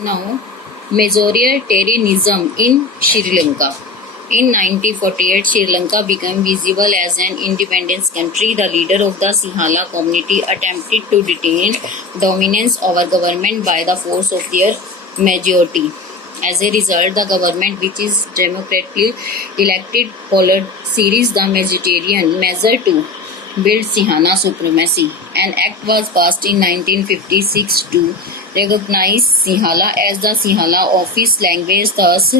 Now, majoritarianism in Sri Lanka. In 1948, Sri Lanka became visible as an independent country. The leader of the Sinhala community attempted to retain dominance over government by the force of their majority. As a result, the government, which is democratically elected, followed series the majoritarian measure to build Sinhala supremacy. An act was passed in 1956 to recognize Sinhala as the Sinhala office language, thus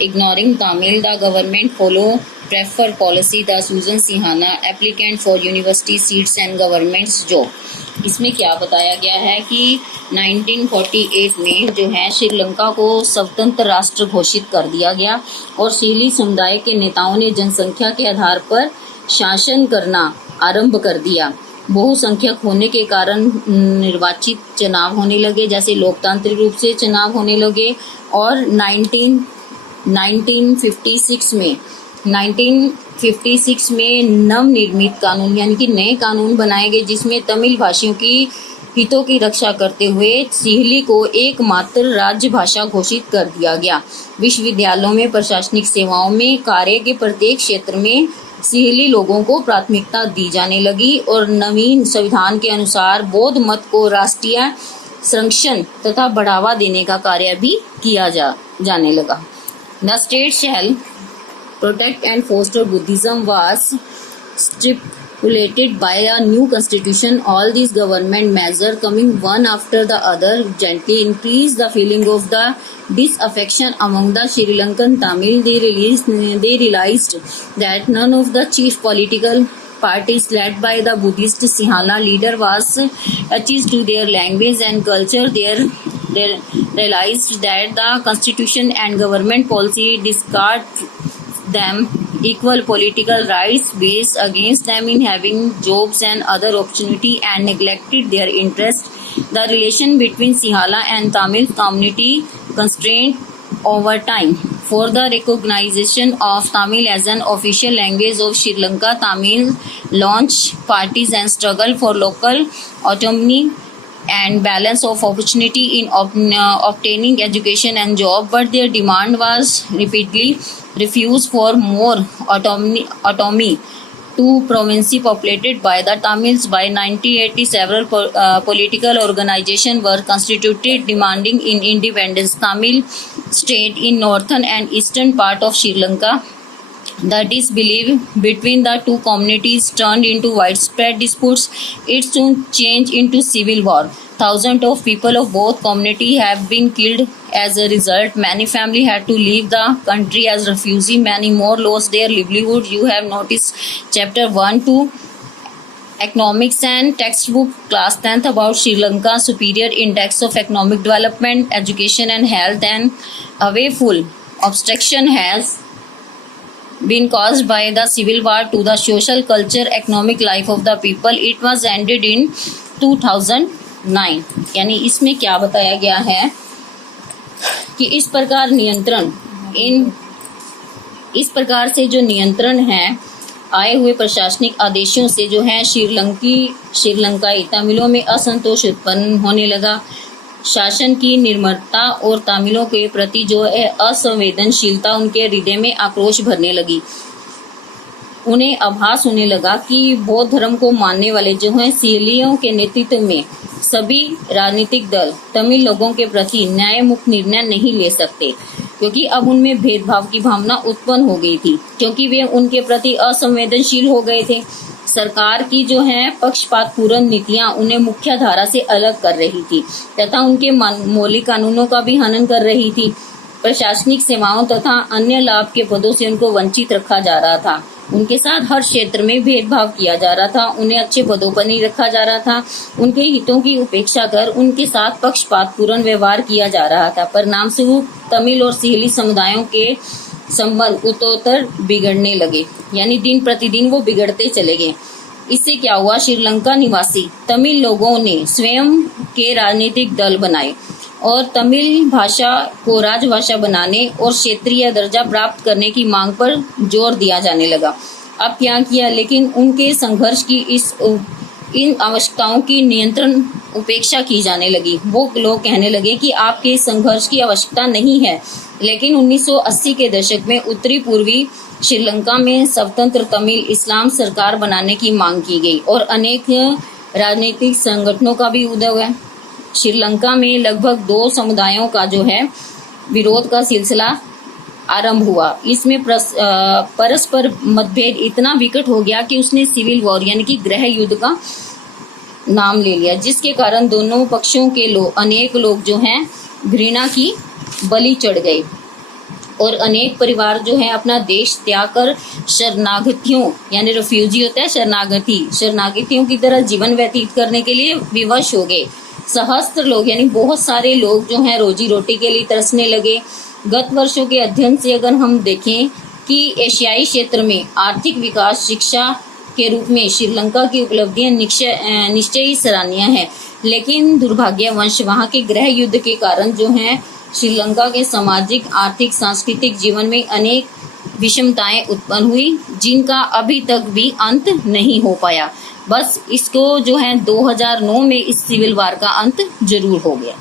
ignoring Tamil. The government follow prefer policy, thus chosen Sinhala applicant for university seats and government job. इसमें क्या बताया गया है कि 1948 में जो है श्रीलंका को स्वतंत्र राष्ट्र घोषित कर दिया गया और सीली समुदाय के नेताओं ने जनसंख्या के आधार पर शासन करना आरंभ कर दिया। बहुसंख्यक होने के कारण निर्वाचित चुनाव होने लगे, जैसे लोकतांत्रिक रूप से चुनाव होने लगे। और 1956 में नवनिर्मित कानून यानी कि नए कानून बनाए गए, जिसमें तमिल भाषियों की हितों की रक्षा करते हुए सिहली को एकमात्र राज्य भाषा घोषित कर दिया गया। विश्वविद्यालयों में प्रशासनिक सेवाओं में कार्य के प्रत्येक क्षेत्र में सिहली लोगों को प्राथमिकता दी जाने लगी और नवीन संविधान के अनुसार बौद्ध मत को राष्ट्रीय संरक्षण तथा बढ़ावा देने का कार्य भी किया जाने लगा। The state shall protect and foster Buddhism was stipulated by a new constitution. All these government measures, coming one after the other, gently increased the feeling of the disaffection among the Sri Lankan Tamil. They realized that none of the chief political parties led by the Buddhist Sinhala leader was attached to their language and culture. They realized that the constitution and government policy discard them equal political rights, based against them in having jobs and other opportunity, and neglected their interest. The relation between Sinhala and Tamil community constrained over time. For the recognition of Tamil as an official language of Sri Lanka, Tamil launched parties and struggled for local autonomy and balance of opportunity in obtaining education and job, but their demand was repeatedly refused for more autonomy to provinces populated by the Tamils. By 1980, several political organizations were constituted demanding in independence. Tamil state in northern and eastern part of Sri Lanka. The disbelief between the two communities turned into widespread disputes. It soon changed into civil war. Thousands of people of both communities have been killed as a result. Many families had to leave the country as refugees. Many more lost their livelihood. You have noticed chapter 1 to economics and textbook class 10th about Sri Lanka superior index of economic development, education and health, and away full obstruction has been caused by the civil war to the social, culture, economic life of the people. It was ended in 2009. यानी इसमें क्या बताया गया है कि इस प्रकार से जो नियंत्रण है आए हुए प्रशासनिक आदेशों से जो है श्रीलंकाई तमिलों में असंतोष उत्पन्न होने लगा। शासन की निर्ममता और तमिलों के प्रति जो है असंवेदनशीलता उनके हृदय में आक्रोश भरने लगी। उन्हें आभास होने लगा कि बौद्ध धर्म को मानने वाले जो हैं सिहलियों के नेतृत्व में सभी राजनीतिक दल तमिल लोगों के प्रति न्यायमुक्त निर्णय नहीं ले सकते, क्योंकि अब उनमें भेदभाव की भावना उत्पन्न हो गई थी, क्योंकि वे उनके प्रति असंवेदनशील हो गए थे। सरकार की जो है पक्षपातपूर्ण नीतियां उन्हें मुख्य धारा से अलग कर रही थी तथा उनके मौलिक कानूनों का भी हनन कर रही थी। प्रशासनिक सेवाओं तथा अन्य लाभ के पदों से उनको वंचित रखा जा रहा था। उनके साथ हर क्षेत्र में भेदभाव किया जा रहा था। उन्हें अच्छे पदों पर नहीं रखा जा रहा था। उनके हितों की उपेक्षा कर उनके साथ पक्षपातपूर्ण व्यवहार किया जा रहा था। परिणाम स्वरूप तमिल और सिहली समुदायों के संबंध उत्तरोत्तर बिगड़ने लगे, यानी दिन प्रतिदिन वो बिगड़ते चले गए। इससे क्या हुआ, श्रीलंका निवासी तमिल लोगों ने स्वयं के राजनीतिक दल बनाए और तमिल भाषा को राजभाषा बनाने और क्षेत्रीय दर्जा प्राप्त करने की मांग पर जोर दिया जाने लगा। अब क्या किया, लेकिन उनके संघर्ष की इन आवश्यकताओं की नियंत्रण उपेक्षा की जाने लगी। वो लोग कहने लगे कि आपके इस संघर्ष की आवश्यकता नहीं है। लेकिन 1980 के दशक में उत्तरी पूर्वी श्रीलंका में स्वतंत्र तमिल इस्लाम सरकार बनाने की मांग की गई और अनेक राजनीतिक संगठनों का भी उदय हुआ। श्रीलंका में लगभग 2 समुदायों का जो है विरोध का सिलसिला आरंभ हुआ। इसमें परस्पर मतभेद इतना विकट हो गया कि उसने सिविल वॉर यानी कि गृह युद्ध का नाम ले लिया, जिसके कारण दोनों पक्षों के अनेक लोग जो हैं घृणा की बलि चढ़ गए और अनेक परिवार जो है अपना देश त्याग कर शरणार्थियों यानी रिफ्यूजी होता है शरणार्थियों की तरह जीवन व्यतीत करने के लिए विवश हो गए। सहस्त्र लोग यानी बहुत सारे लोग जो हैं रोजी रोटी के लिए तरसने लगे। गत वर्षों के अध्ययन से अगर हम देखें कि एशियाई क्षेत्र में आर्थिक विकास शिक्षा के रूप में श्रीलंका की उपलब्धियां निश्चय ही सराहनीय है, लेकिन दुर्भाग्यवश वहां के गृह युद्ध के कारण जो है श्रीलंका के सामाजिक आर्थिक सांस्कृतिक जीवन में अनेक विषमताएं उत्पन्न हुई, जिनका अभी तक भी अंत नहीं हो पाया। बस इसको जो है 2009 में इस सिविल वार का अंत जरूर हो गया।